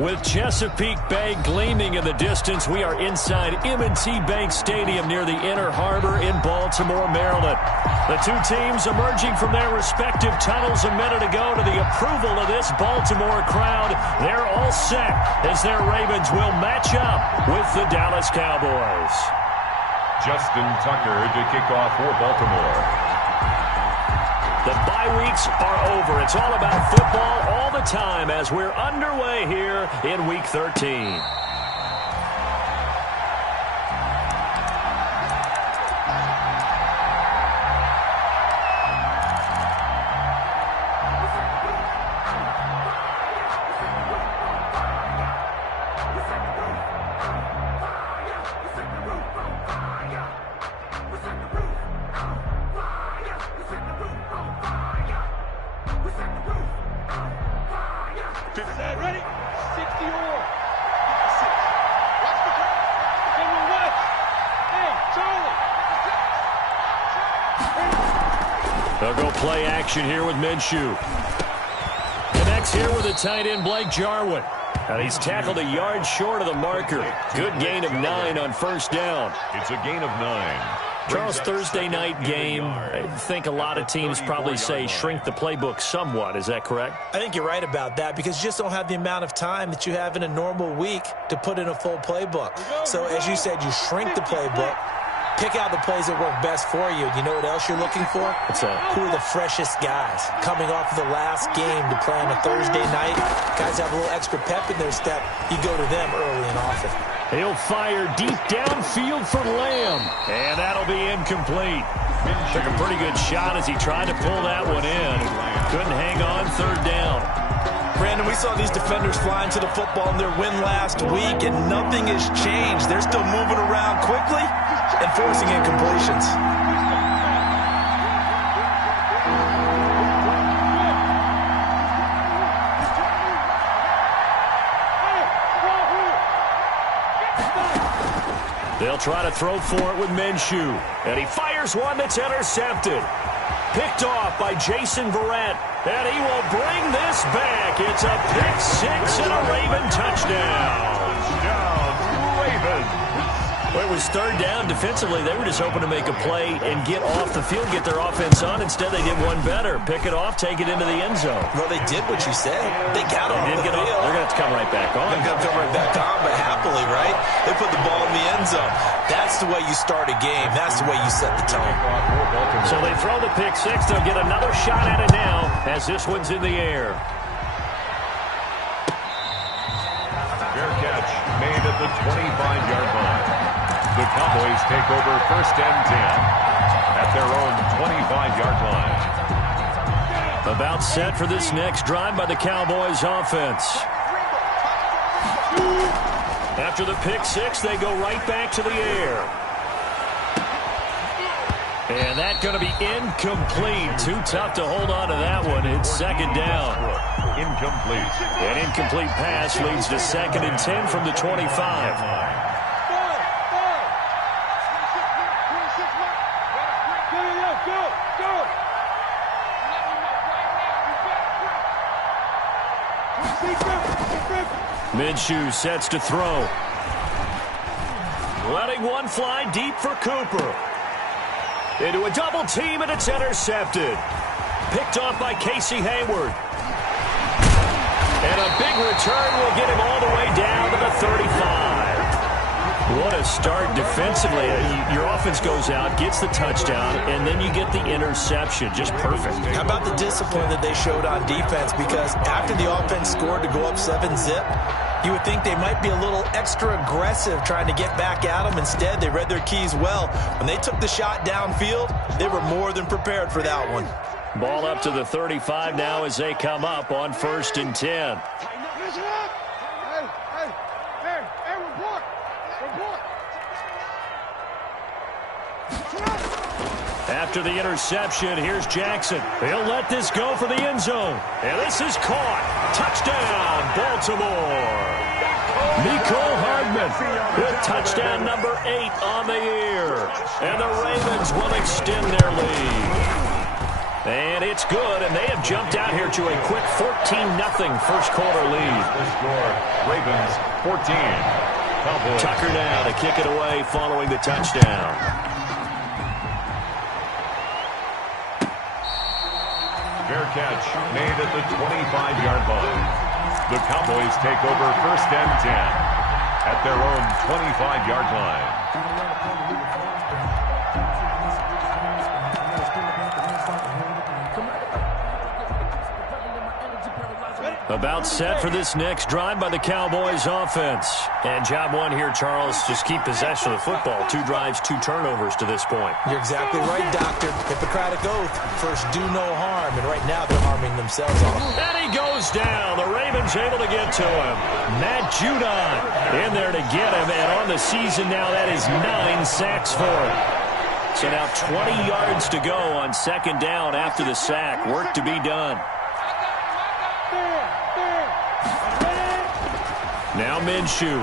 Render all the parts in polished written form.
With Chesapeake Bay gleaming in the distance, we are inside M&T Bank Stadium near the Inner Harbor in Baltimore, Maryland. The two teams emerging from their respective tunnels a minute ago to the approval of this Baltimore crowd. They're all set as their Ravens will match up with the Dallas Cowboys. Justin Tucker to kick off for Baltimore. The bye weeks are over. It's all about football all the time as we're underway here in Week 13. They'll go play action here with Minshew. Connects here with the tight end Blake Jarwin. And he's tackled a yard short of the marker. Good gain of 9 on first down. It's a gain of 9. Charles, Thursday night game, I think a lot of teams probably say shrink the playbook somewhat. Is that correct? I think you're right about that because you just don't have the amount of time that you have in a normal week to put in a full playbook. So as you said, you shrink the playbook. Pick out the plays that work best for you. You know what else you're looking for? Who are the freshest guys coming off of the last game to play on a Thursday night? Guys have a little extra pep in their step. You go to them early and often. He'll fire deep downfield for Lamb. And that'll be incomplete. Took a pretty good shot as he tried to pull that one in. Couldn't hang on third down. Brandon, we saw these defenders flying to the football in their win last week, and nothing has changed. They're still moving around quickly and forcing incompletions. They'll try to throw for it with Minshew. And he fires one that's intercepted. Picked off by Jason Verrett. And he will bring this back. It's a pick six and a Raven touchdown. Ravens. Well, it was third down. Defensively, they were just hoping to make a play and get off the field, get their offense on. Instead, they did one better. Pick it off, take it into the end zone. Well, they did what you said. They got off the field. They're going to have to come right back on. They're going to come right back on, but happily, right? They put the ball in the end zone. That's the way you start a game. That's the way you set the tone. So they throw the pick six. They'll get another shot at it now as this one's in the air. Fair catch made at the 25-yard line. The Cowboys take over 1st and 10 at their own 25-yard line. About set for this next drive by the Cowboys offense. After the pick six, they go right back to the air. And that's going to be incomplete. Too tough to hold on to that one. It's second down. Incomplete. An incomplete pass leads to 2nd and 10 from the 25. Minshew sets to throw. Letting one fly deep for Cooper. Into a double team, and it's intercepted. Picked off by Casey Hayward. And a big return will get him all the way down to the 35. What a start defensively. Your offense goes out, gets the touchdown, and then you get the interception. Just perfect. How about the discipline that they showed on defense? Because after the offense scored to go up 7-zip, you would think they might be a little extra aggressive trying to get back at them. Instead, they read their keys well. When they took the shot downfield, they were more than prepared for that one. Ball up to the 35 now as they come up on 1st and 10. After the interception, here's Jackson. He'll let this go for the end zone. And this is caught. Touchdown, Baltimore. Mecole Hardman with touchdown number 8 on the year. And the Ravens will extend their lead. And it's good, and they have jumped out here to a quick 14-0 first quarter lead. The score, Ravens 14. Cowboys. Tucker now to kick it away following the touchdown. Fair catch made at the 25-yard line. The Cowboys take over first and 10 at their own 25-yard line. About set for this next drive by the Cowboys offense. And job one here, Charles, just keep possession of the football. 2 drives, 2 turnovers to this point. You're exactly right, Doctor. Hippocratic oath. First, do no harm. And right now, they're harming themselves. And he goes down. The Ravens able to get to him. Matt Judon in there to get him. And on the season now, that is 9 sacks for him. So now 20 yards to go on second down after the sack. Work to be done. Now Minshew.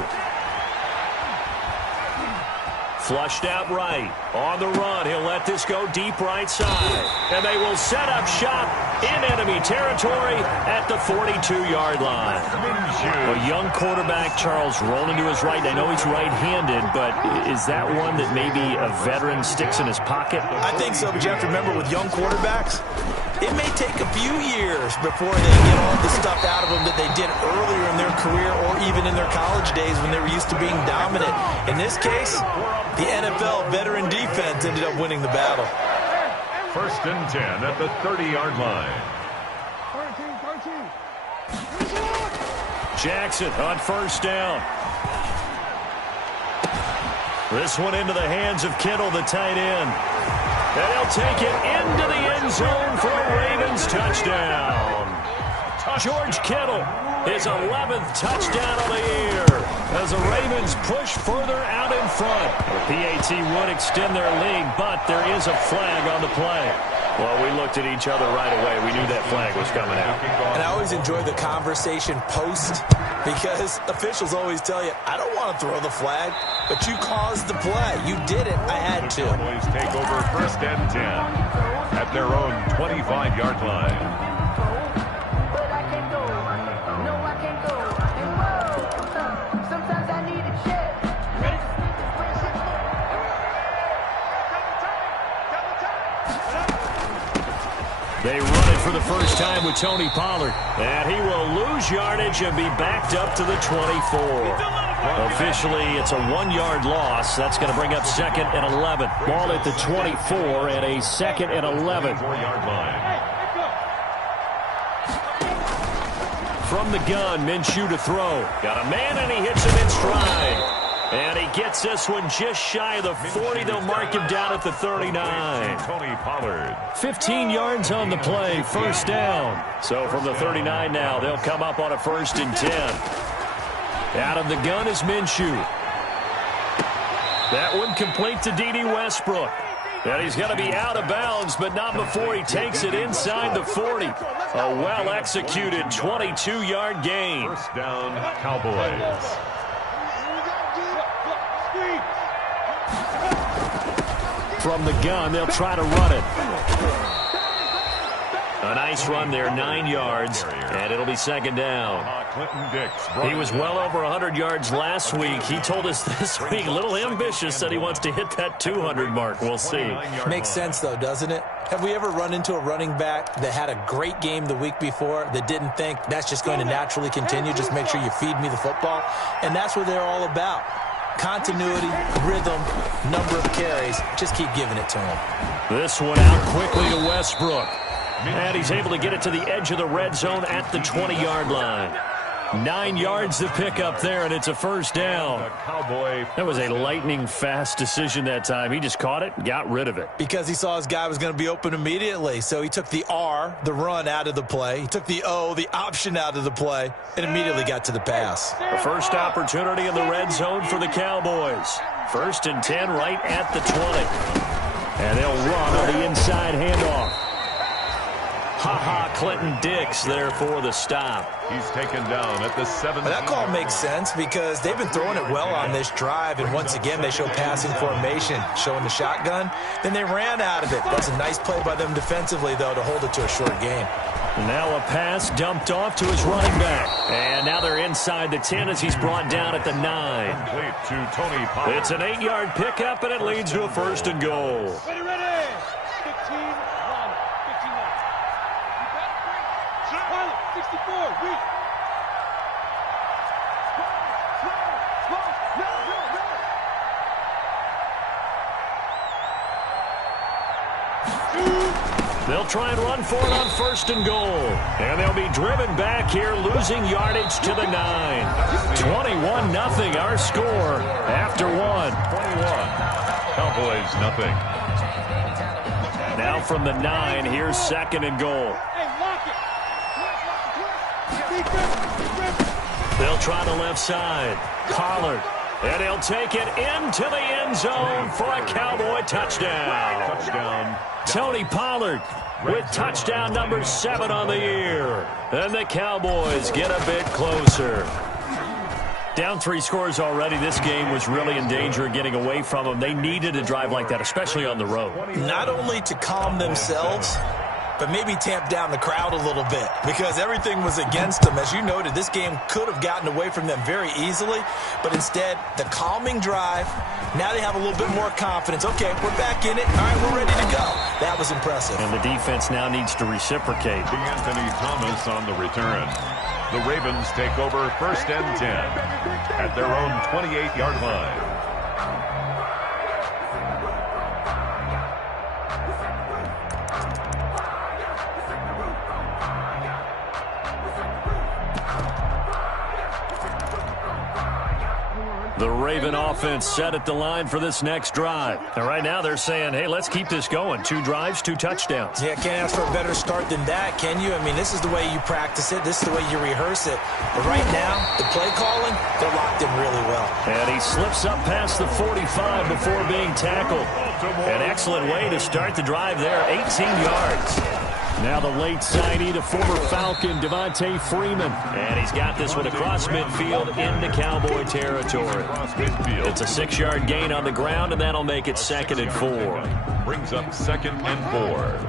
Flushed out right. On the run. He'll let this go deep right side. And they will set up shop in enemy territory at the 42-yard line. A young quarterback, Charles, rolling to his right. I know he's right-handed, but is that one that maybe a veteran sticks in his pocket? I think so, but you have to remember with young quarterbacks, it may take a few years before they get all the stuff out of them that they did earlier in their career or even in their college days when they were used to being dominant. In this case, the NFL veteran defense ended up winning the battle. First and 10 at the 30-yard line. Jackson on first down. This one into the hands of Kittle, the tight end. And he'll take it into the end zone for a Ravens touchdown. George Kittle, his 11th touchdown of the year as the Ravens push further out in front. The PAT would extend their lead, but there is a flag on the play. Well, we looked at each other right away. We knew that flag was coming out. And I always enjoy the conversation post because officials always tell you, I don't want to throw the flag, but you caused the play. You did it. I had to. The Cowboys take over first and 10 at their own 25-yard line. They run it for the first time with Tony Pollard. And he will lose yardage and be backed up to the 24. Officially, it's a 1-yard loss. That's going to bring up second and 11. Ball at the 24 and a second and 11. 4-yard line. From the gun, Minshew to throw. Got a man and he hits him in stride. And he gets this one just shy of the 40. They'll mark him down at the 39. Tony Pollard. 15 yards on the play, first down. So from the 39 now, they'll come up on a first and 10. Out of the gun is Minshew. That one complete to D.D. Westbrook. And he's going to be out of bounds, but not before he takes it inside the 40. A well-executed 22-yard gain. First down, Cowboys. From the gun, they'll try to run it. A nice run there, 9 yards, and it'll be second down. He was well over 100 yards last week. He told us this week, a little ambitious, that he wants to hit that 200 mark. We'll see. Makes sense, though, doesn't it? Have we ever run into a running back that had a great game the week before that didn't think that's just going to naturally continue? Just make sure you feed me the football. And that's what they're all about. Continuity, rhythm, number of carries. Just keep giving it to him. This one out quickly to Westbrook. And he's able to get it to the edge of the red zone at the 20-yard line. 9 yards to pick up there, and it's a first down. That was a lightning-fast decision that time. He just caught it and got rid of it. Because he saw his guy was going to be open immediately. So he took the R, the run, out of the play. He took the O, the option, out of the play, and immediately got to the pass. The first opportunity in the red zone for the Cowboys. First and 10 right at the 20. And they'll run on the inside handoff. Ha-ha, Clinton Dix there for the stop. He's taken down at the 7. Well, that call makes sense because they've been throwing it well on this drive, and once again they show passing formation, showing the shotgun. Then they ran out of it. That's a nice play by them defensively, though, to hold it to a short game. Now a pass dumped off to his running back. And now they're inside the 10 as he's brought down at the 9. Complete to Tony Pollard. It's an 8-yard pickup, and it leads to a 1st and goal. Ready, ready. 15, 1, 15 now. Pilot, 64, read. They'll try and run for it on 1st and goal. And they'll be driven back here, losing yardage to the 9. 21-0 our score after 1. 21. Cowboys nothing. Now from the 9, here's 2nd and goal. They'll try the left side. Pollard. And he'll take it into the end zone for a Cowboy touchdown. Touchdown. Tony Pollard with touchdown number 7 on the year. And the Cowboys get a bit closer. Down 3 scores already. This game was really in danger of getting away from them. They needed a drive like that, especially on the road. Not only to calm themselves, but maybe tamp down the crowd a little bit because everything was against them. As you noted, this game could have gotten away from them very easily, but instead, the calming drive, now they have a little bit more confidence. Okay, we're back in it. All right, we're ready to go. That was impressive. And the defense now needs to reciprocate. Anthony Thomas on the return. The Ravens take over 1st and 10 at their own 28-yard line. The Raven offense set at the line for this next drive. And right now they're saying, hey, let's keep this going. 2 drives, 2 touchdowns. Yeah, can't ask for a better start than that, can you? I mean, this is the way you practice it. This is the way you rehearse it. But right now, the play calling, they're locked in really well. And he slips up past the 45 before being tackled. An excellent way to start the drive there, 18 yards. Now the late signee, the former Falcon, Devontae Freeman. And he's got this one across midfield into Cowboy territory. It's a 6-yard gain on the ground, and that'll make it 2nd and 4. Brings up 2nd and 4.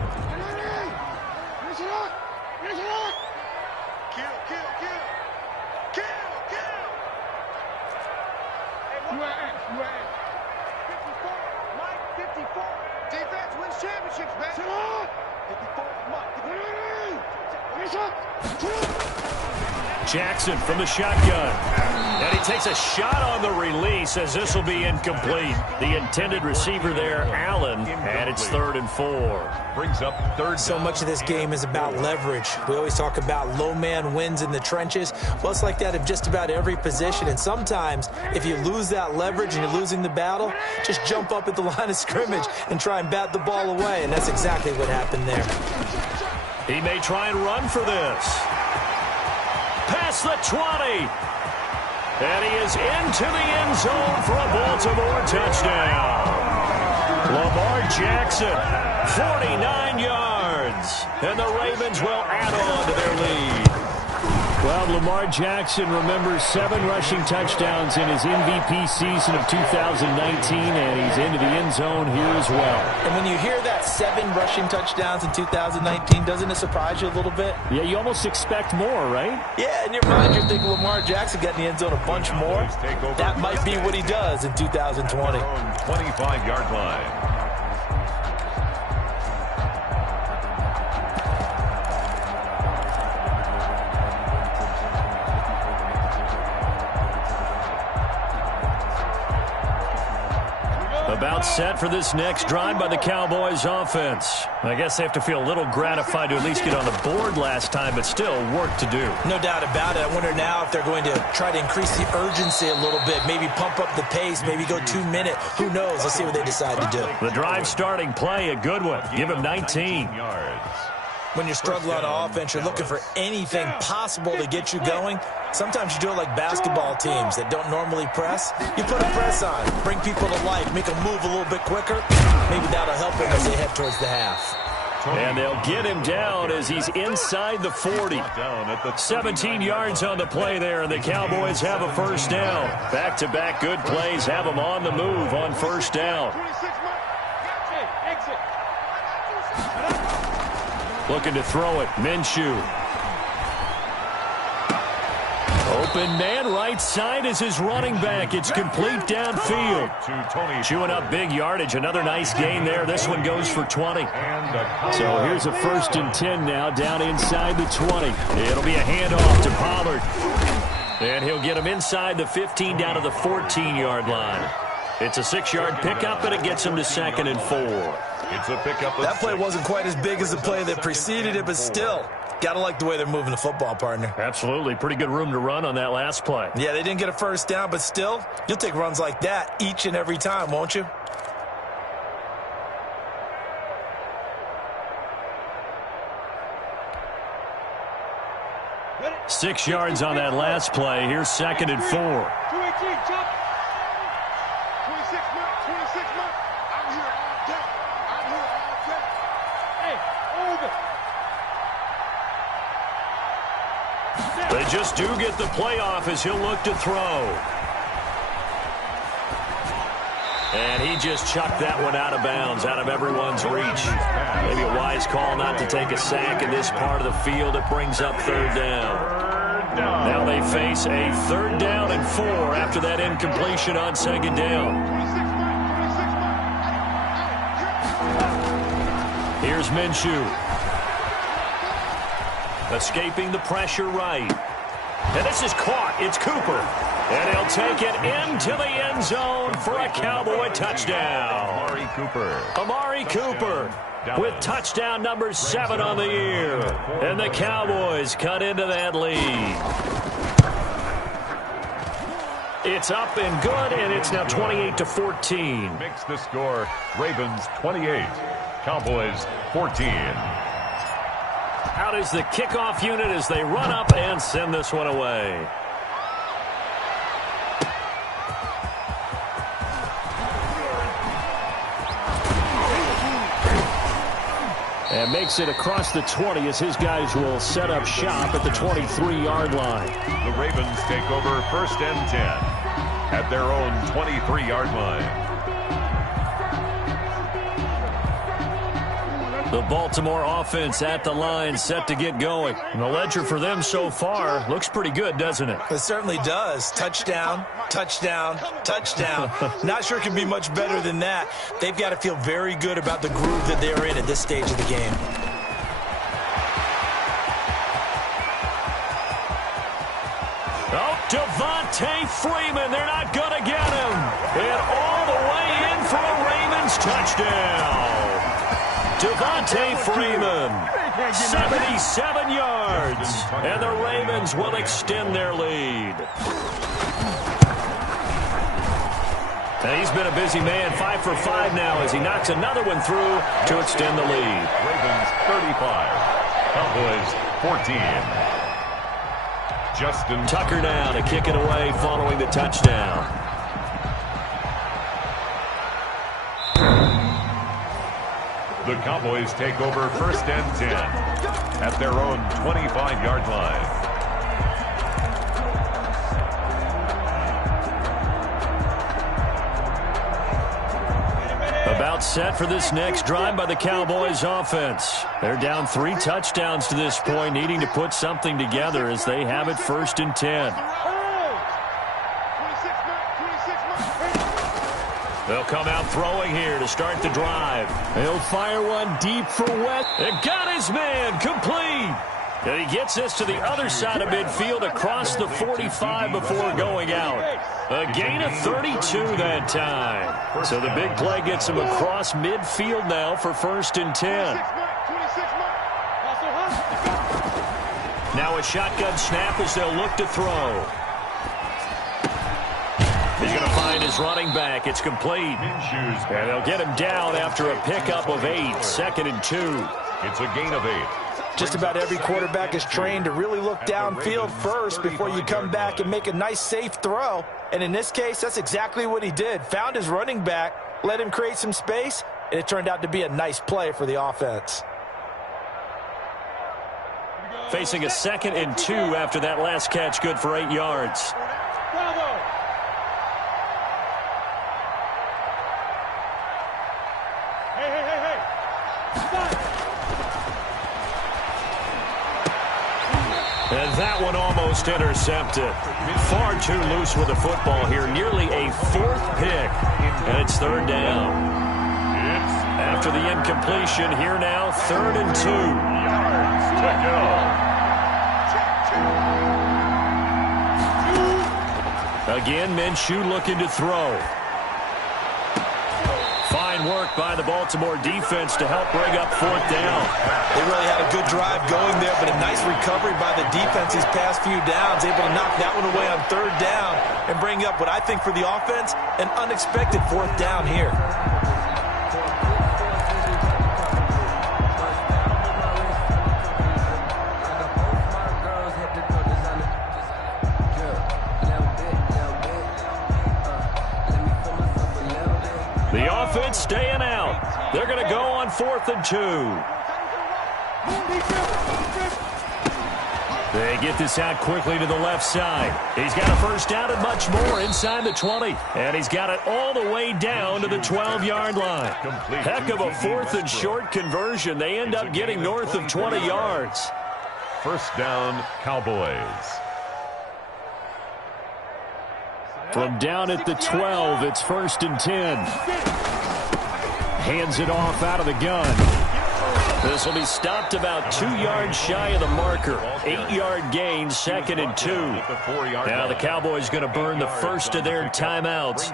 Defense wins championships, man. Jackson from the shotgun. And he takes a shot on the release as this will be incomplete. The intended receiver there, Allen, and it's 3rd and 4. Brings up 3rd. So much of this game is about leverage. We always talk about low man wins in the trenches. Well, it's like that in just about every position. And sometimes, if you lose that leverage and you're losing the battle, just jump up at the line of scrimmage and try and bat the ball away. And that's exactly what happened there. He may try and run for this. Past the 20. And he is into the end zone for a Baltimore touchdown. Lamar Jackson, 49 yards. And the Ravens will add on to their lead. Well, Lamar Jackson remembers 7 rushing touchdowns in his MVP season of 2019, and he's into the end zone here as well. And when you hear that 7 rushing touchdowns in 2019, doesn't it surprise you a little bit? Yeah, you almost expect more, right? Yeah, in your mind, you're thinking Lamar Jackson got in the end zone a bunch more. That might be what he does in 2020. 25-yard line. About set for this next drive by the Cowboys offense. I guess they have to feel a little gratified to at least get on the board last time, but still work to do. No doubt about it. I wonder now if they're going to try to increase the urgency a little bit, maybe pump up the pace, maybe go 2-minute. Who knows? Let's see what they decide to do. The drive starting play, a good one. Give him 19. When you're struggling on offense, you're looking for anything possible to get you going. Sometimes you do it like basketball teams that don't normally press. You put a press on, bring people to life, make them move a little bit quicker. Maybe that'll help them as they head towards the half. And they'll get him down as he's inside the 40. 17 yards on the play there, and the Cowboys have a first down. Back-to-back good plays have them on the move on first down. Looking to throw it, Minshew. Open man, right side is his running back. It's complete downfield. Chewing up big yardage. Another nice gain there. This one goes for 20. So here's a 1st and 10 now, down inside the 20. It'll be a handoff to Pollard. And he'll get him inside the 15 down to the 14-yard line. It's a 6-yard pickup, and it gets him to 2nd and 4. It's a pickup. That play wasn't quite as big as the play that preceded it, but still, got to like the way they're moving the football, partner. Absolutely. Pretty good room to run on that last play. Yeah, they didn't get a first down, but still, you'll take runs like that each and every time, won't you? Ready? 6 yards on that last play. Here's 2nd and 4. 218, jump. 26 months. I'm here all day. Hey, over. They just do get the playoff as he'll look to throw. And he just chucked that one out of bounds, out of everyone's reach. Maybe a wise call not to take a sack in this part of the field. It brings up 3rd down. Now they face a 3rd down and 4 after that incompletion on 2nd down. Here's Minshew. Escaping the pressure right. And this is caught. It's Cooper. And he'll take it into the end zone for a Cowboy touchdown. Amari Cooper with touchdown number 7 on the year. And the Cowboys cut into that lead. It's up and good, and it's now 28-14. Makes the score Ravens 28, Cowboys 14. Out is the kickoff unit as they run up and send this one away. And makes it across the 20 as his guys will set up shop at the 23-yard line. The Ravens take over 1st and 10 at their own 23-yard line. The Baltimore offense at the line, set to get going. And the ledger for them so far looks pretty good, doesn't it? It certainly does. Touchdown, touchdown, touchdown. Not sure it can be much better than that. They've got to feel very good about the groove that they're in at this stage of the game. Oh, Devontae Freeman. They're not going to get him. And all the way in for a Ravens touchdown. Devontae Freeman, 77 yards, and the Ravens will extend their lead. And he's been a busy man, 5 for 5 now as he knocks another one through to extend the lead. Ravens 35, Cowboys 14. Justin Tucker now to kick it away following the touchdown. The Cowboys take over 1st and 10 at their own 25-yard line. About set for this next drive by the Cowboys offense. They're down 3 touchdowns to this point, needing to put something together as they have it 1st and 10. They'll come out throwing here to start the drive. He'll fire one deep for West. And got his man complete. And he gets this to the other side of midfield across the 45 before going out. A gain of 32 that time. So the big play gets him across midfield now for 1st and 10. Now a shotgun snap as they'll look to throw. He's going to find his running back. It's complete. And they'll get him down after a pickup of 8. 2nd and 2. It's a gain of 8. Just about every quarterback is trained to really look downfield first before you come back and make a nice, safe throw. And in this case, that's exactly what he did. Found his running back, let him create some space, and it turned out to be a nice play for the offense. Facing a 2nd and 2 after that last catch, good for 8 yards. Bravo. Hey. Stop. And that one almost intercepted. Far too loose with the football here. Nearly a 4th pick. And it's 3rd down. After the incompletion, here now, 3rd and 2. Yards to go. Again, Minshew looking to throw. Fine work by the Baltimore defense to help bring up 4th down. They really had a good drive going there, but a nice recovery by the defense these past few downs, able to knock that one away on 3rd down and bring up what I think for the offense, an unexpected 4th down here. The offense staying out. They're going to go on 4th and 2. They get this out quickly to the left side. He's got a 1st down and much more inside the 20. And he's got it all the way down to the 12-yard line. Heck of a 4th and short conversion. They end up getting north of 20 yards. 1st down, Cowboys. From down at the 12, it's 1st and 10. Hands it off out of the gun. This will be stopped about 2 yards shy of the marker. 8-yard gain, 2nd and 2. Now the Cowboys going to burn the first of their timeouts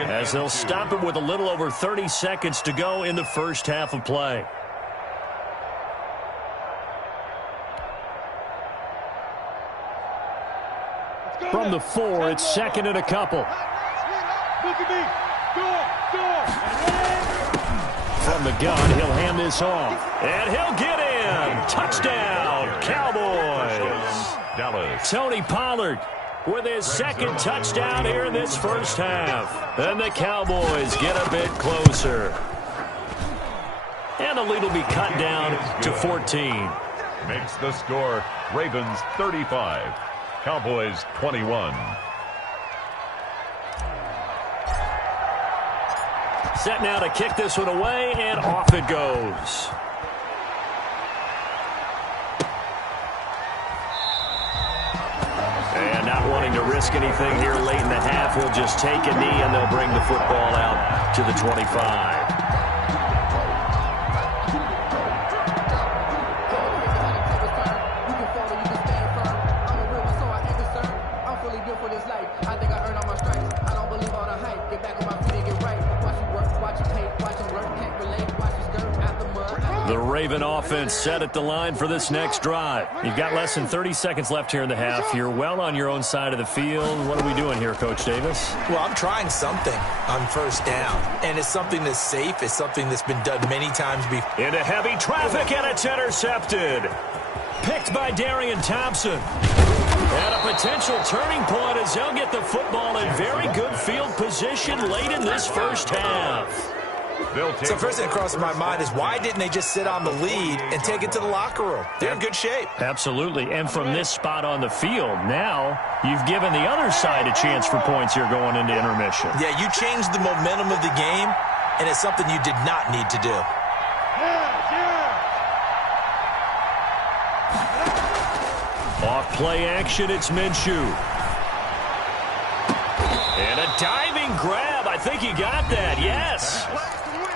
as they'll stop it with a little over 30 seconds to go in the first half of play. From the 4, it's 2nd and a couple. Look at me. Door. From the gun, he'll hand this off. And he'll get in. Touchdown, Cowboys. Dallas. Tony Pollard with his 2nd touchdown here in this first half. And the Cowboys get a bit closer. And the lead will be cut down to 14. Makes the score Ravens 35. Cowboys 21. Set now to kick this one away, and off it goes. And not wanting to risk anything here late in the half, he'll just take a knee, and they'll bring the football out to the 25. The Raven offense set at the line for this next drive. You've got less than 30 seconds left here in the half. You're well on your own side of the field. What are we doing here, Coach Davis? Well, I'm trying something on 1st down, and it's something that's safe. It's something that's been done many times before. Into heavy traffic, and it's intercepted. Picked by Darian Thompson. And a potential turning point as they'll get the football in very good field position late in this first half. So first thing that crosses my mind is why didn't they just sit on the lead and take it to the locker room? They're in good shape. Absolutely. And from this spot on the field, now you've given the other side a chance for points here going into intermission. Yeah, you changed the momentum of the game, and it's something you did not need to do. Off play action, it's Minshew. And a diving grab. I think he got that, yes.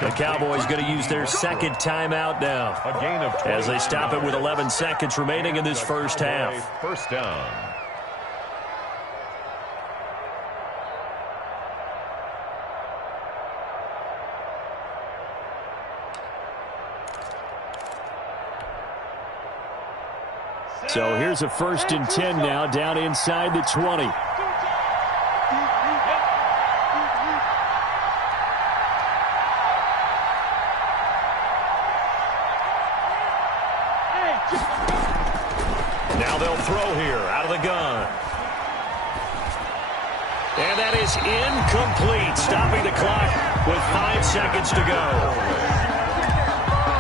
The Cowboys going to use their 2nd timeout now A gain of 20 as they stop it with 11 seconds remaining in this first half. 1st down. So here's a 1st and 10 now down inside the 20. Now they'll throw here out of the gun. And that is incomplete, stopping the clock with 5 seconds to go.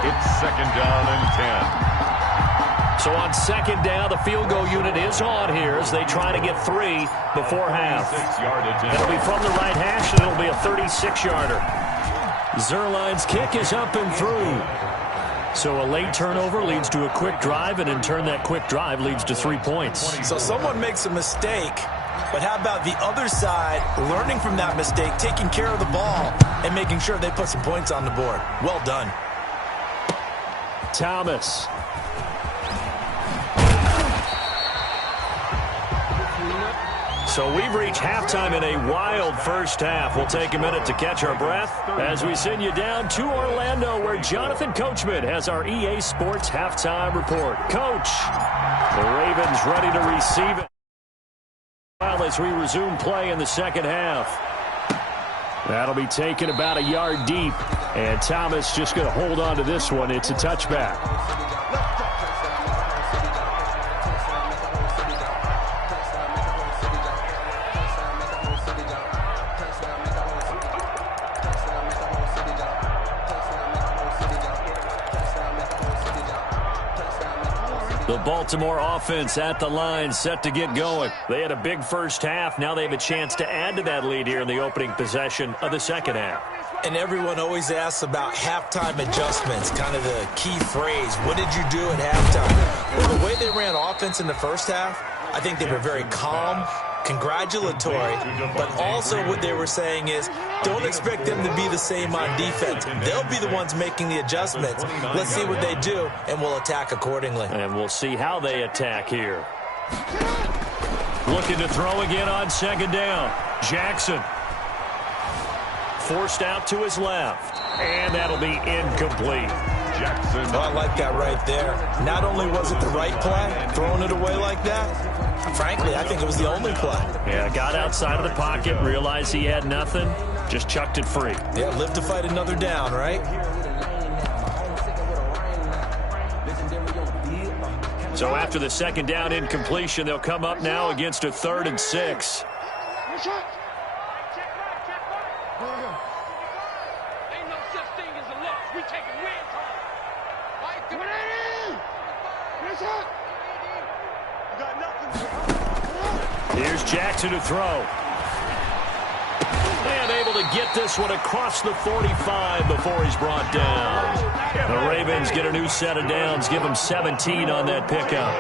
It's 2nd down and 10. So on second down, the field goal unit is on here as they try to get 3 before half. It'll be from the right hash, and it'll be a 36-yarder. Zerline's kick is up and through. So a late turnover leads to a quick drive, and in turn that quick drive leads to 3 points. So someone makes a mistake, but how about the other side learning from that mistake, taking care of the ball, and making sure they put some points on the board? Well done. Thomas. So we've reached halftime in a wild first half. We'll take a minute to catch our breath as we send you down to Orlando, where Jonathan Coachman has our EA Sports halftime report. Coach, the Ravens ready to receive it as we resume play in the second half. That'll be taken about a yard deep, and Thomas just going to hold on to this one. It's a touchback. The Baltimore offense at the line, set to get going. They had a big first half. Now they have a chance to add to that lead here in the opening possession of the second half. And everyone always asks about halftime adjustments, kind of the key phrase. What did you do at halftime? Well, the way they ran offense in the first half, I think they were very calm, congratulatory, but also what they were saying is don't expect them to be the same on defense. They'll be the ones making the adjustments. Let's see what they do, and we'll attack accordingly. And we'll see how they attack here. Looking to throw again on second down. Jackson. Forced out to his left. And that'll be incomplete. Jackson. Oh, I like that right there. Not only was it the right play, throwing it away like that, frankly, I think it was the only play. Yeah, got outside of the pocket, realized he had nothing, just chucked it free. Yeah, live to fight another down, right? So after the second down incompletion, they'll come up now against a 3rd and 6. Here's Jackson to throw. And able to get this one across the 45 before he's brought down. The Ravens get a new set of downs, give them 17 on that pickup.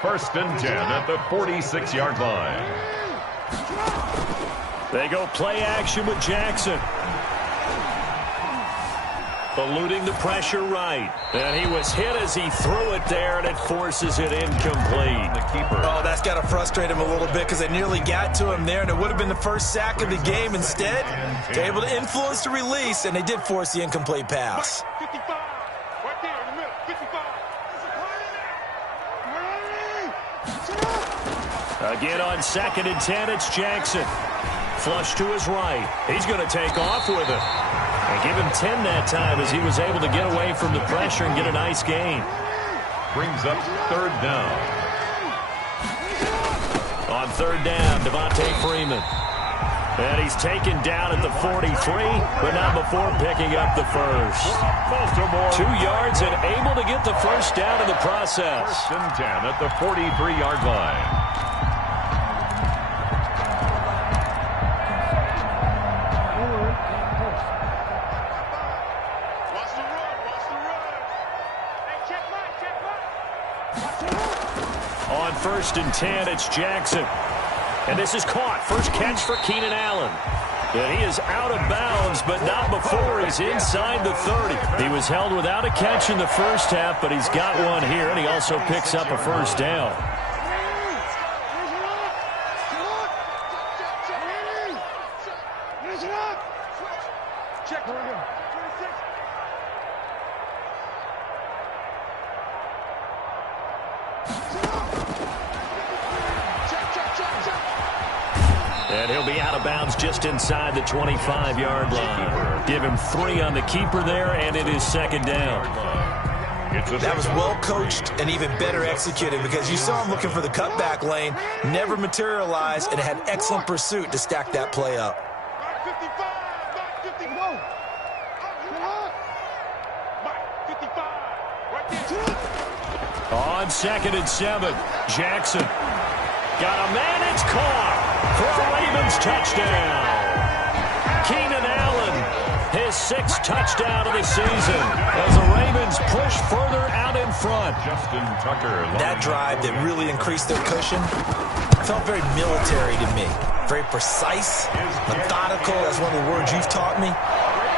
1st and 10 at the 46-yard line. They go play action with Jackson. Eluding the pressure right. And he was hit as he threw it there, and it forces it incomplete. The keeper. Oh, that's got to frustrate him a little bit because they nearly got to him there, and it would have been the first sack of the game. Instead, they're able to influence the release, and they did force the incomplete pass. 55, right there in the middle, 55. Again on 2nd and 10, it's Jackson. Flush to his right. He's going to take off with it. And give him 10 that time as he was able to get away from the pressure and get a nice gain. Brings up 3rd down. On 3rd down, Devontae Freeman. And he's taken down at the 43, but not before picking up the first. Baltimore. 2 yards and able to get the first down in the process. 1st and 10 at the 43-yard line. On 1st and 10, it's Jackson. And this is caught. First catch for Keenan Allen. And he is out of bounds, but not before he's inside the 30. He was held without a catch in the first half, but he's got one here, and he also picks up a first down. And he'll be out of bounds just inside the 25-yard line. Give him 3 on the keeper there, and it is 2nd down. That was well coached and even better executed because you saw him looking for the cutback lane, never materialized, and had excellent pursuit to stack that play up. 55, right there. On 2nd and 7, Jackson. Got a man, it's caught for a Ravens touchdown. Keenan Allen, his 6th touchdown of the season as the Ravens push further out in front. Justin Tucker. That drive that really increased their cushion felt very military to me. Very precise, methodical, that's one of the words you've taught me.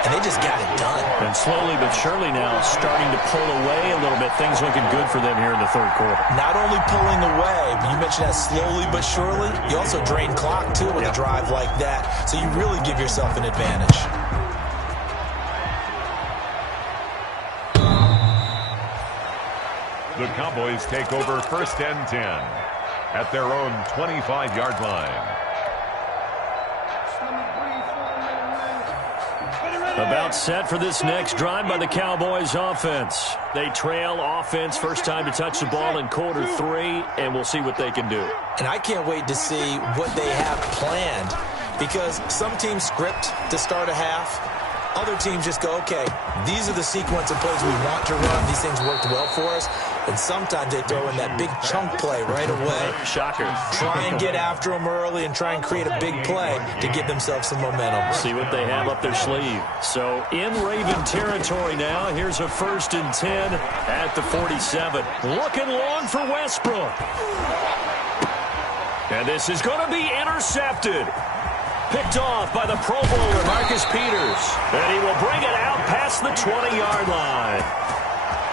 And they just got it done. And slowly but surely now starting to pull away a little bit. Things looking good for them here in the 3rd quarter. Not only pulling away, but you mentioned that slowly but surely. You also drain clock, too, with a drive like that. So you really give yourself an advantage. The Cowboys take over 1st and 10 at their own 25-yard line. About set for this next drive by the Cowboys offense. They trail offense, first time to touch the ball in quarter 3, and we'll see what they can do. And I can't wait to see what they have planned, because some teams script to start a half. Other teams just go, okay, these are the sequence of plays we want to run. These things worked well for us. And sometimes they throw in that big chunk play right away. Shocker. Try and get after them early and try and create a big play to give themselves some momentum. See what they have up their sleeve. So in Raven territory now, here's a 1st and 10 at the 47. Looking long for Westbrook. And this is going to be intercepted. Picked off by the Pro Bowler, Marcus Peters. And he will bring it out past the 20-yard line.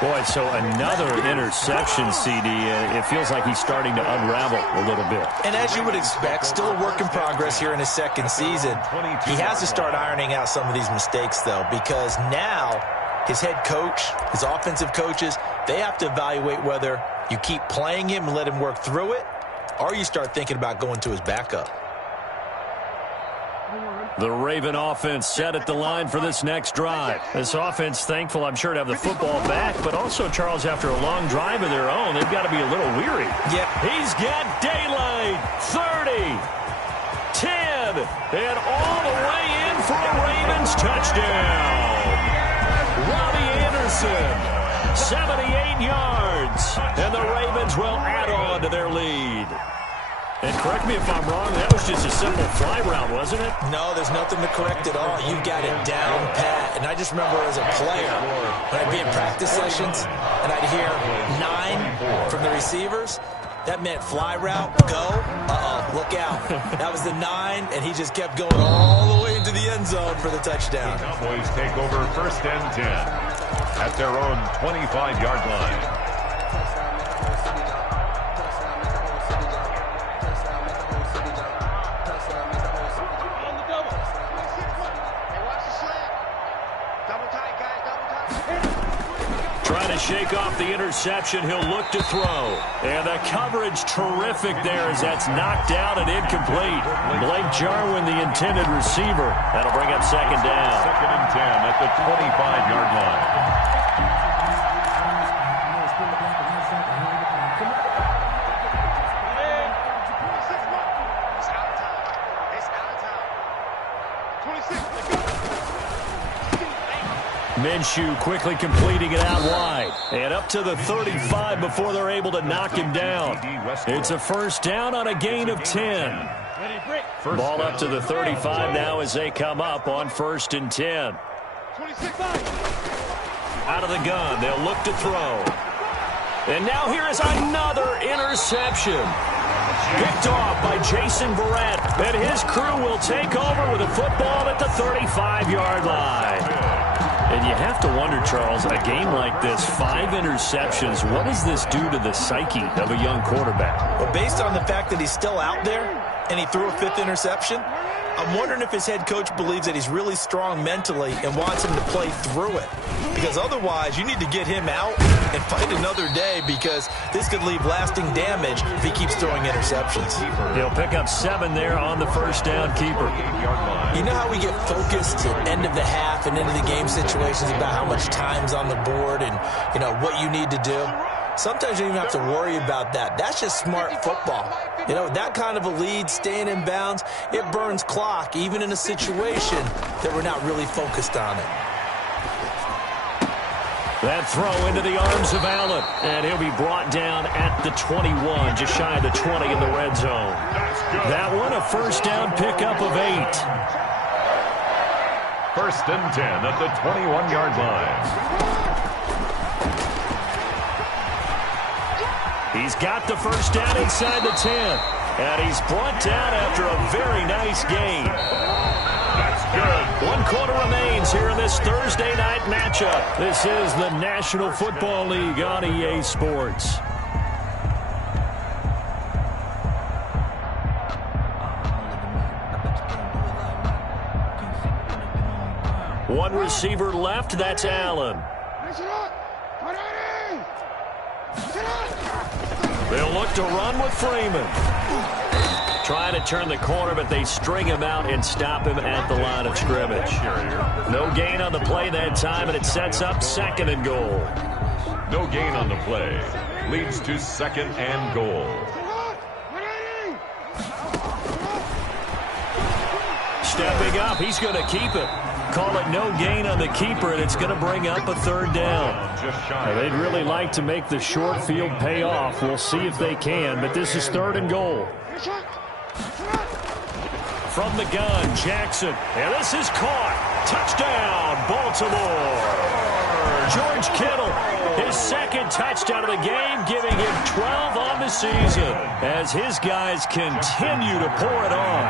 Boy, so another interception, CD. It feels like he's starting to unravel a little bit. And as you would expect, still a work in progress here in his 2nd season. He has to start ironing out some of these mistakes, though, because now his head coach, his offensive coaches, they have to evaluate whether you keep playing him and let him work through it, or you start thinking about going to his backup. The Raven offense set at the line for this next drive. This offense thankful, I'm sure, to have the football back, but also, Charles, after a long drive of their own, they've got to be a little weary. Yeah. He's got daylight. 30, 10, and all the way in for a Ravens touchdown. Robbie Anderson, 78 yards, and the Ravens will add on to their lead. And correct me if I'm wrong, that was just a simple fly route, wasn't it? No, there's nothing to correct at all. You've got it down pat. And I just remember as a player, when I'd be in practice sessions, and I'd hear 9 from the receivers, that meant fly route, go, look out. That was the 9, and he just kept going all the way into the end zone for the touchdown. The Cowboys take over 1st and 10 at their own 25-yard line. Shake off the interception. He'll look to throw. And the coverage terrific there as that's knocked out and incomplete. Blake Jarwin, the intended receiver. That'll bring up 2nd down. 2nd and 10 at the 25-yard line. Minshew quickly completing it out wide. And up to the 35 before they're able to knock him down. It's a 1st down on a gain of 10. Ball up to the 35 now as they come up on 1st and 10. Out of the gun, they'll look to throw. And now here is another interception. Picked off by Jason Verrett. And his crew will take over with a football at the 35-yard line. And you have to wonder, Charles, a game like this, 5 interceptions, what does this do to the psyche of a young quarterback? Well, based on the fact that he's still out there and he threw a 5th interception, I'm wondering if his head coach believes that he's really strong mentally and wants him to play through it. Because otherwise, you need to get him out and fight another day, because this could leave lasting damage if he keeps throwing interceptions. He'll pick up 7 there on the 1st down keeper. You know how we get focused at end of the half and into the game situations about how much time's on the board and, you know, what you need to do? Sometimes you don't even have to worry about that. That's just smart football. You know, that kind of a lead, staying in bounds, it burns clock, even in a situation that we're not really focused on it. That throw into the arms of Allen. And he'll be brought down at the 21, just shy of the 20 in the red zone. That one, a first down pickup of 8. First and 10 at the 21-yard line. He's got the first down inside the 10. And he's brought down after a very nice gain. That's good. 1 quarter remains here in this Thursday night matchup. This is the National Football League on EA Sports. One receiver left, that's Allen. They'll look to run with Freeman. Trying to turn the corner, but they string him out and stop him at the line of scrimmage. No gain on the play that time, and it sets up 2nd and goal. No gain on the play. Leads to 2nd and goal. Stepping up, he's going to keep it. Call it no gain on the keeper, and it's going to bring up a 3rd down. They'd really like to make the short field pay off. We'll see if they can, but this is 3rd and goal. From the gun, Jackson. And this is caught. Touchdown, Baltimore. George Kittle, his 2nd touchdown of the game, giving him 12 on the season as his guys continue to pour it on.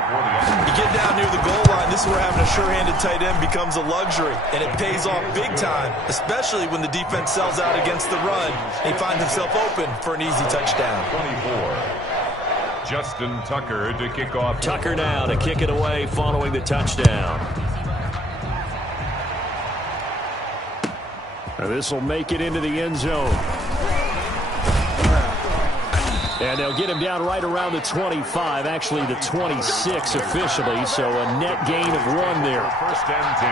You get down near the goal line, this is where having a sure-handed tight end becomes a luxury, and it pays off big time, especially when the defense sells out against the run. He finds himself open for an easy touchdown. 24. Justin Tucker to kick off. Tucker now to kick it away following the touchdown. This will make it into the end zone. And they'll get him down right around the 25, actually the 26 officially, so a net gain of 1 there. First and 10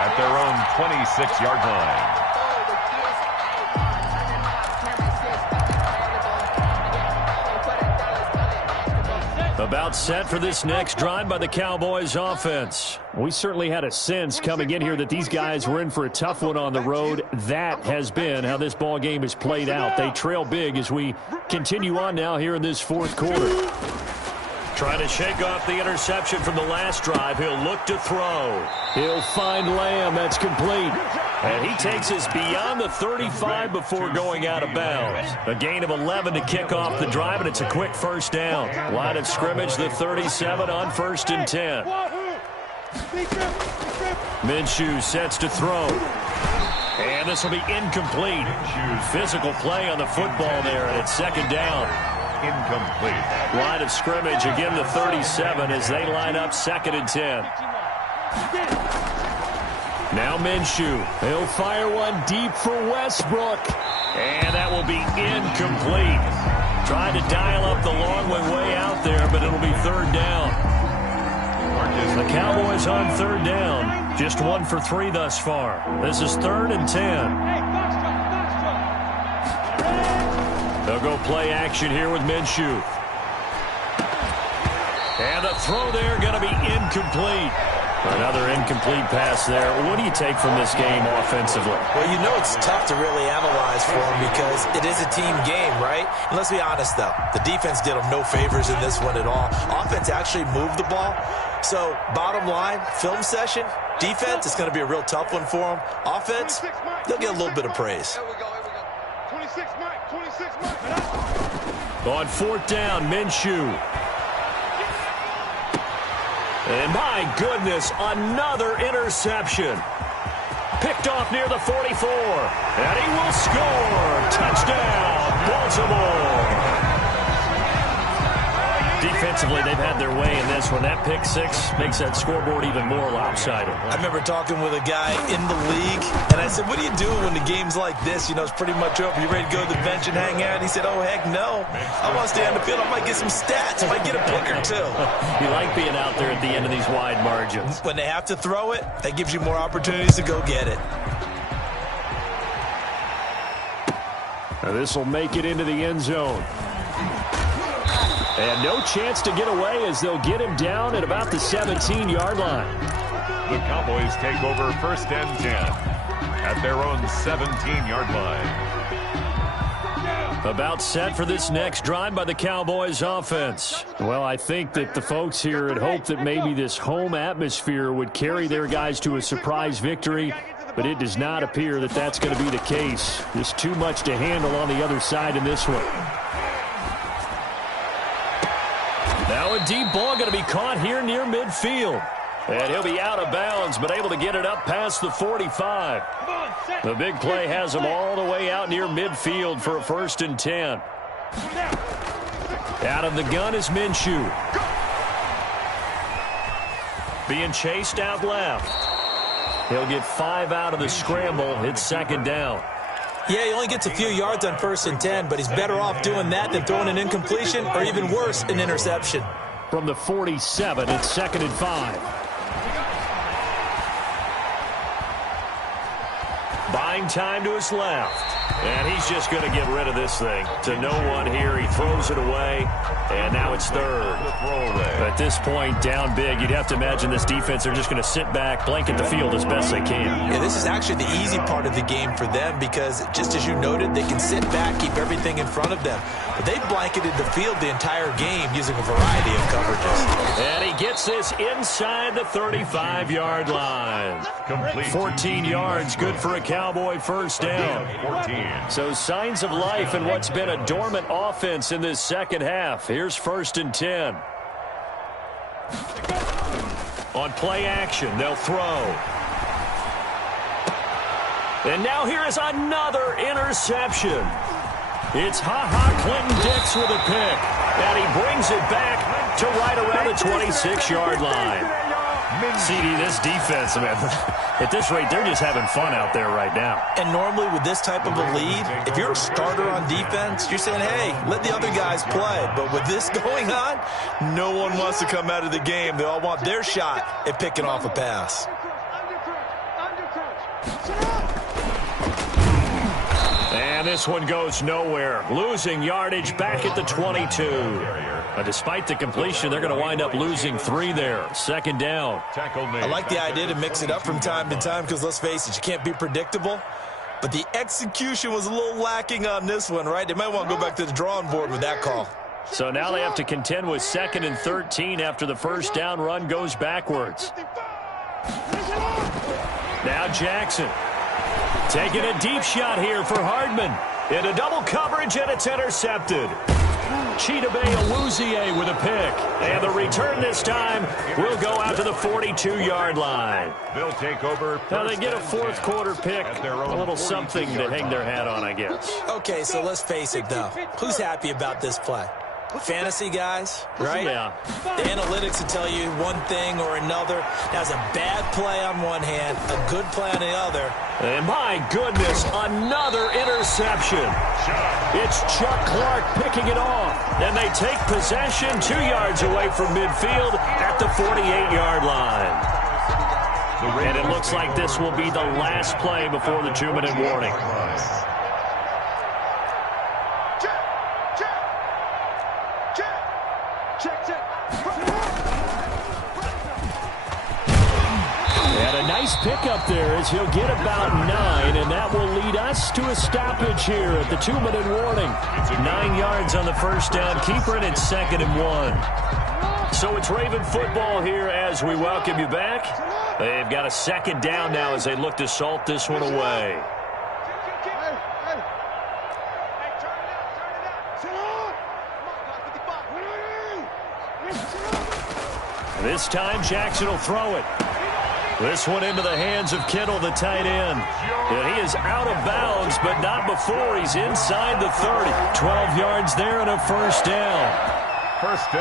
at their own 26-yard line. About set for this next drive by the Cowboys offense. We certainly had a sense coming in here that these guys were in for a tough one on the road. That has been how this ball game has played out. They trail big as we continue on now here in this 4th quarter. Trying to shake off the interception from the last drive. He'll look to throw. He'll find Lamb. That's complete. And he takes us beyond the 35 before going out of bounds. A gain of 11 to kick off the drive, and it's a quick first down. Line of scrimmage, the 37 on 1st and 10. Minshew sets to throw. And this will be incomplete. Physical play on the football there, and it's 2nd down. Incomplete. Line of scrimmage, again the 37 as they line up 2nd and 10. Now Minshew. He'll fire one deep for Westbrook. And that will be incomplete. Trying to dial up the long way out there, but it'll be 3rd down. The Cowboys on 3rd down. Just 1 for 3 thus far. This is 3rd and 10. They'll go play action here with Minshew. And the throw there going to be incomplete. Another incomplete pass there. What do you take from this game offensively? Well, you know it's tough to really analyze for them because it is a team game, right? And let's be honest, though. The defense did them no favors in this one at all. Offense actually moved the ball. So, bottom line, film session, defense, it's going to be a real tough one for them. Offense, they'll get a little bit of praise. 26 Mike. On 4th down, Minshew. And my goodness, another interception. Picked off near the 44. And he will score. Touchdown, Baltimore. Defensively, they've had their way in this one. That pick 6 makes that scoreboard even more lopsided. I remember talking with a guy in the league, and I said, what do you do when the game's like this? You know, it's pretty much over. You ready to go to the bench and hang out? He said, oh, heck no. I want to stay on the field. I might get some stats. I might get a pick or 2. You like being out there at the end of these wide margins. When they have to throw it, that gives you more opportunities to go get it. Now this will make it into the end zone. And no chance to get away as they'll get him down at about the 17-yard line. The Cowboys take over 1st and 10 at at their own 17-yard line. About set for this next drive by the Cowboys offense. Well, I think that the folks here had hoped that maybe this home atmosphere would carry their guys to a surprise victory, but it does not appear that that's going to be the case. Just too much to handle on the other side in this one. Now a deep ball going to be caught here near midfield. And he'll be out of bounds, but able to get it up past the 45. The big play has him all the way out near midfield for a 1st and 10. Out of the gun is Minshew. Being chased out left. He'll get 5 out of the scramble. It's 2nd down. Yeah, he only gets a few yards on 1st and 10, but he's better off doing that than throwing an incompletion or even worse, an interception. From the 47, it's 2nd and 5. Buying time to his left. And he's just going to get rid of this thing. To no one here. He throws it away. And now it's 3rd. At this point, down big, you'd have to imagine this defense are just going to sit back, blanket the field as best they can. Yeah, this is actually the easy part of the game for them because, just as you noted, they can sit back, keep everything in front of them. But they've blanketed the field the entire game using a variety of coverages. And he gets this inside the 35-yard line. Complete. 14 yards, good for a Cowboy 1st down. 14. So signs of life in what's been a dormant offense in this second half. Here's 1st and 10. On play action, they'll throw. And now here is another interception. It's Clinton-Dix with a pick. And he brings it back to right around the 26-yard line. CD, this defense, man, at this rate, they're just having fun out there right now. And normally with this type of a lead, if you're a starter on defense, you're saying, hey, let the other guys play. But with this going on, no one wants to come out of the game. They all want their shot at picking off a pass. And this one goes nowhere. Losing yardage back at the 22. Despite the completion, they're going to wind up losing 3 there. 2nd down. I like the idea to mix it up from time to time because, let's face it, you can't be predictable. But the execution was a little lacking on this one, right? They might want to go back to the drawing board with that call. So now they have to contend with 2nd and 13 after the 1st down run goes backwards. Now Jackson. Taking a deep shot here for Hardman. Into double coverage, and it's intercepted. Chidobe Awuzie with a pick. And the return this time will go out to the 42-yard line. They'll take over. Now they get a 4th quarter pick. A little something to hang their hat on, I guess. Okay, so let's face it, though. Who's happy about this play? Fantasy guys, right? Yeah. The analytics will tell you one thing or another. That's a bad play on one hand, a good play on the other. And my goodness, another interception. It's Chuck Clark picking it off. And they take possession 2 yards away from midfield at the 48-yard line. And it looks like this will be the last play before the 2-minute warning. And a nice pickup there as he'll get about 9, and that will lead us to a stoppage here at the 2-minute warning. 9 yards on the 1st down keeper, and it's 2nd and 1. So it's Raven football here as we welcome you back. They've got a 2nd down now as they look to salt this one away. This time Jackson will throw it. This one into the hands of Kittle, the tight end. And he is out of bounds, but not before he's inside the 30. 12 yards there and a 1st down.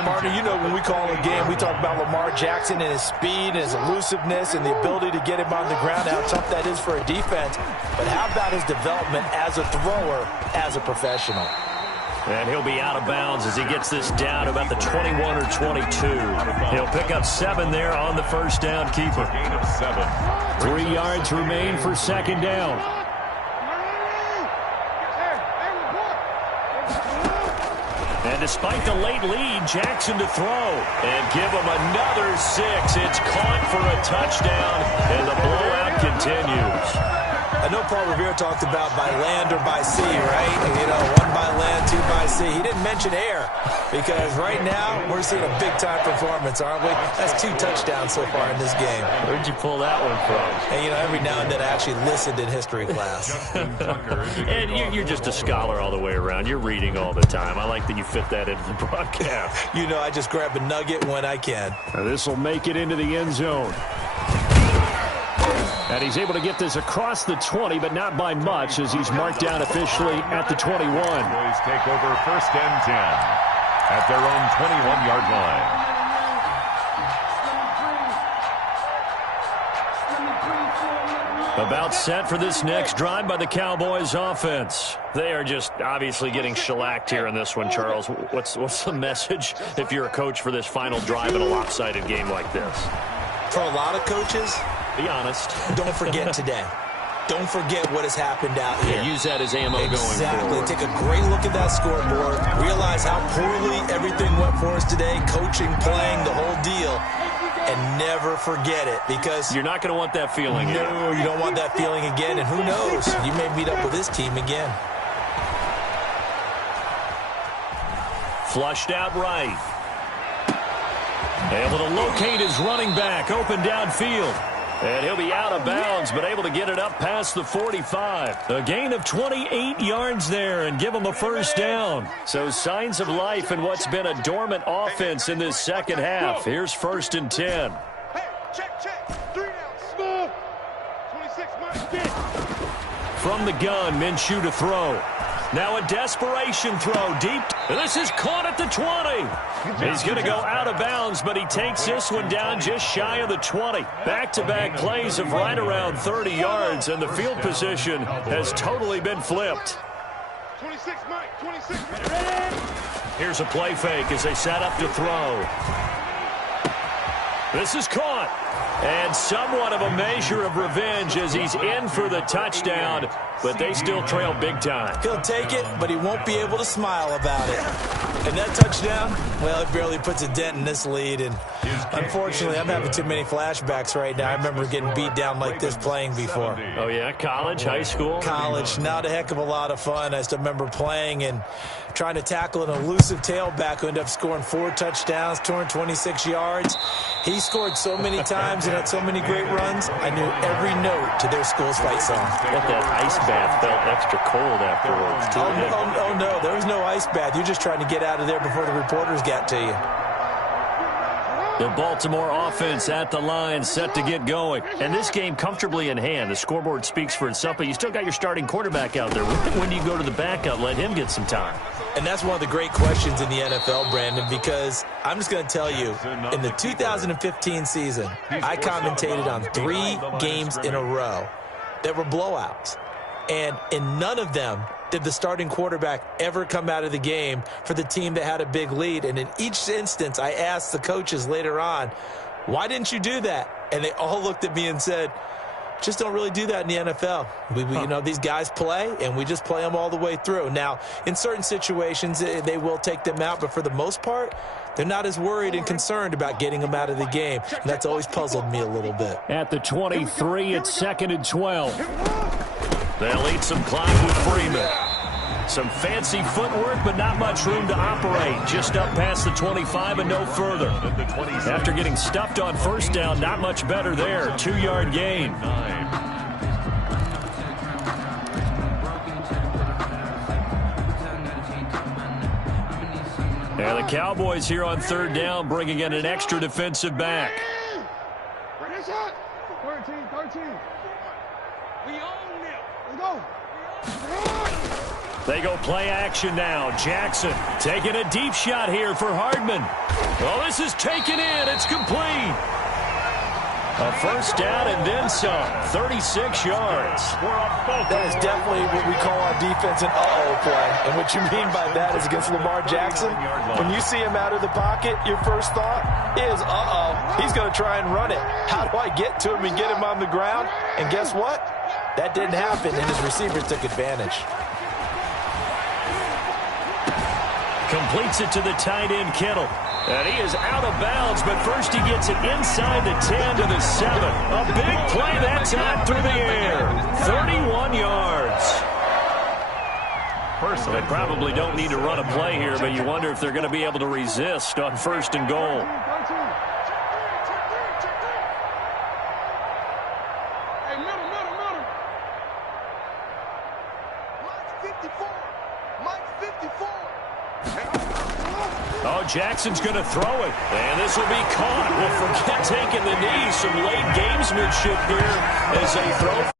Marty, you know when we call a game, we talk about Lamar Jackson and his speed and his elusiveness and the ability to get him on the ground, how tough that is for a defense. But how about his development as a thrower, as a professional? And he'll be out of bounds as he gets this down to about the 21 or 22. He'll pick up 7 there on the 1st down keeper. 3 yards remain for 2nd down. And despite the late lead, Jackson to throw. And give him another 6. It's caught for a touchdown, and the blowout continues. I know Paul Revere talked about by land or by sea, right? You know, one by land, two by sea. He didn't mention air because right now we're seeing a big-time performance, aren't we? That's 2 touchdowns so far in this game. Where'd you pull that one from? And, you know, every now and then I actually listened in history class. And you're just a scholar all the way around. You're reading all the time. I like that you fit that into the broadcast. You know, I just grab a nugget when I can. This will make it into the end zone. And he's able to get this across the 20, but not by much as he's marked down officially at the 21. Boys take over 1st and 10 at their own 21-yard line. About set for this next drive by the Cowboys offense. They are just obviously getting shellacked here in this one, Charles. What's the message if you're a coach for this final drive in a lopsided game like this? For a lot of coaches, be honest. Don't forget today. Don't forget what has happened out here. Yeah, use that as ammo going forward. Take a great look at that scoreboard. Realize how poorly everything went for us today. Coaching, playing, the whole deal. And never forget it because you're not going to want that feeling. No, you don't want that feeling again. And who knows? You may meet up with this team again. Flushed out right. Able to locate his running back open downfield. And he'll be out of bounds, but able to get it up past the 45. A gain of 28 yards there and give him a first down. So signs of life in what's been a dormant offense in this second half. Here's 1st and 10. Check. 3 down. Small. 26. From the gun, Minshew to throw. Now a desperation throw deep. This is caught at the 20. He's going to go out of bounds, but he takes this one down just shy of the 20. Back-to-back plays of right around 30 yards, and the field position has totally been flipped. 26, Mike. 26. Here's a play fake as they set up to throw. This is caught. And somewhat of a measure of revenge as he's in for the touchdown, but they still trail big time. He'll take it, but he won't be able to smile about it. And that touchdown, well, it barely puts a dent in this lead. And unfortunately, I'm having too many flashbacks right now. I remember getting beat down like this playing before. Oh, yeah? College, high school? College. Not a heck of a lot of fun. I still remember playing and trying to tackle an elusive tailback who ended up scoring 4 touchdowns, 226 yards. He scored so many times and had so many great runs, I knew every note to their school's fight song. But that ice bath felt extra cold afterwards, too. Oh, no, there was no ice bath. You're just trying to get out of there before the reporters got to you. The Baltimore offense at the line, set to get going. And this game comfortably in hand. The scoreboard speaks for itself, but you still got your starting quarterback out there. When do you go to the backup, let him get some time? And that's one of the great questions in the NFL, Brandon, because I'm just going to tell you, in the 2015 season, I commentated on 3 games in a row that were blowouts. And in none of them did the starting quarterback ever come out of the game for the team that had a big lead. And in each instance, I asked the coaches later on, why didn't you do that? And they all looked at me and said, just don't really do that in the NFL. You know, these guys play, and we just play them all the way through. Now, in certain situations, they will take them out, but for the most part, they're not as worried and concerned about getting them out of the game. And that's always puzzled me a little bit. At the 23, it's 2nd and 12. They'll eat some clock with Freeman. Some fancy footwork, but not much room to operate. Just up past the 25 and no further. After getting stuffed on first down, not much better there. 2-yard gain. And the Cowboys here on 3rd down, bringing in an extra defensive back. 13. We own it. Let's go. They go play action now. Jackson taking a deep shot here for Hardman. Well, this is taken in. It's complete. A first down and then some. 36 yards. That is definitely what we call on defense an uh-oh play. And what you mean by that is against Lamar Jackson, when you see him out of the pocket, your first thought is, uh-oh, he's going to try and run it. How do I get to him and get him on the ground? And guess what? That didn't happen, and his receivers took advantage. Completes it to the tight end, Kittle. And he is out of bounds, but first he gets it inside the 10 to the 7. A big play that time through the air. 31 So they probably don't need to run a play here, but you wonder if they're going to be able to resist on 1st and goal. Oh, Jackson's going to throw it. And this will be caught. Well, forget taking the knee. Some late gamesmanship here as they throw.